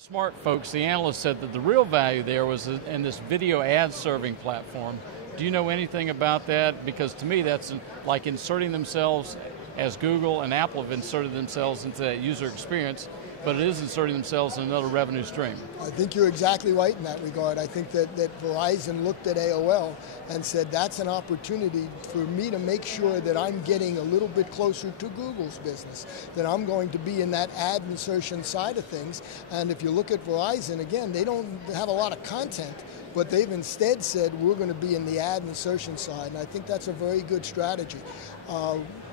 Smart folks, the analyst said that the real value there was in this video ad serving platform. Do you know anything about that? Because to me that's like inserting themselves as Google and Apple have inserted themselves into that user experience, but it is inserting themselves in another revenue stream. I think you're exactly right in that regard. I think that Verizon looked at AOL and said that's an opportunity for me to make sure that I'm getting a little bit closer to Google's business, that I'm going to be in that ad insertion side of things. And if you look at Verizon, again, they don't have a lot of content, but they've instead said we're going to be in the ad insertion side, and I think that's a very good strategy.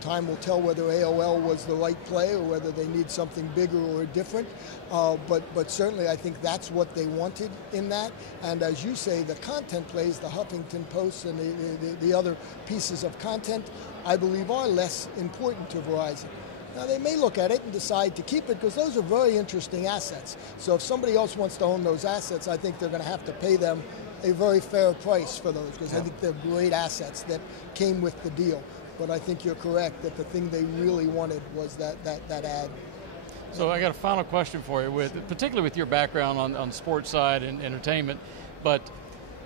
Time will tell whether AOL was the right play or whether they need something bigger or different, but certainly I think that's what they wanted in that. And as you say, the content plays, the Huffington Post and the other pieces of content, I believe are less important to Verizon. Now they may look at it and decide to keep it because those are very interesting assets. So if somebody else wants to own those assets, I think they're going to have to pay them a very fair price for those because I think they're great assets that came with the deal. But I think you're correct that the thing they really wanted was that ad. So I got a final question for you, particularly with your background on the sports side and entertainment. But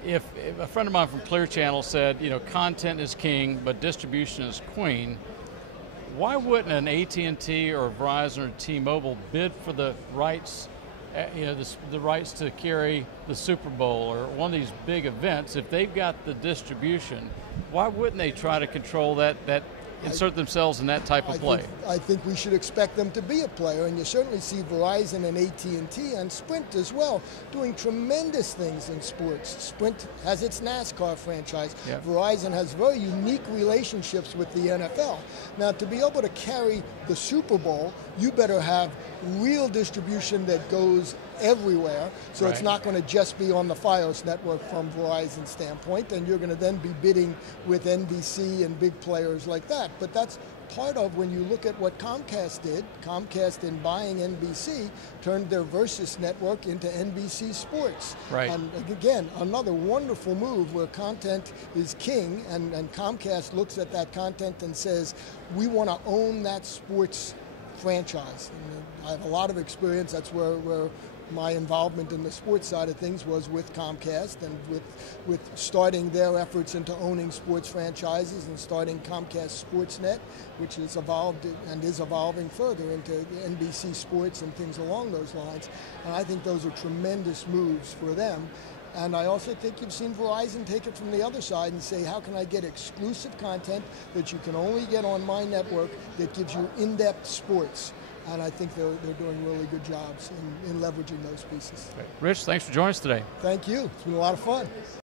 if a friend of mine from Clear Channel said, you know, content is king, but distribution is queen, why wouldn't an AT&T or Verizon or T-Mobile bid for the rights, the rights to carry the Super Bowl or one of these big events? If they've got the distribution, why wouldn't they try to control that, insert themselves in that type of play? I think we should expect them to be a player, and you certainly see Verizon and AT&T and Sprint as well doing tremendous things in sports. Sprint has its NASCAR franchise. Yep. Verizon has very unique relationships with the NFL. Now, to be able to carry the Super Bowl, you better have real distribution that goes everywhere, so It's not going to just be on the Fios network from Verizon's standpoint, and you're going to then be bidding with NBC and big players like that. But that's part of when you look at what Comcast did. Comcast, in buying NBC, turned their Versus network into NBC Sports. Right. And again, another wonderful move where content is king, and Comcast looks at that content and says, we want to own that sports franchise. And I have a lot of experience. That's where my involvement in the sports side of things was with Comcast and with starting their efforts into owning sports franchises and starting Comcast Sportsnet, which has evolved and is evolving further into NBC Sports and things along those lines. And I think those are tremendous moves for them. And I also think you've seen Verizon take it from the other side and say, how can I get exclusive content that you can only get on my network that gives you in-depth sports? And I think they're doing really good jobs in leveraging those pieces. Rich, thanks for joining us today. Thank you. It's been a lot of fun.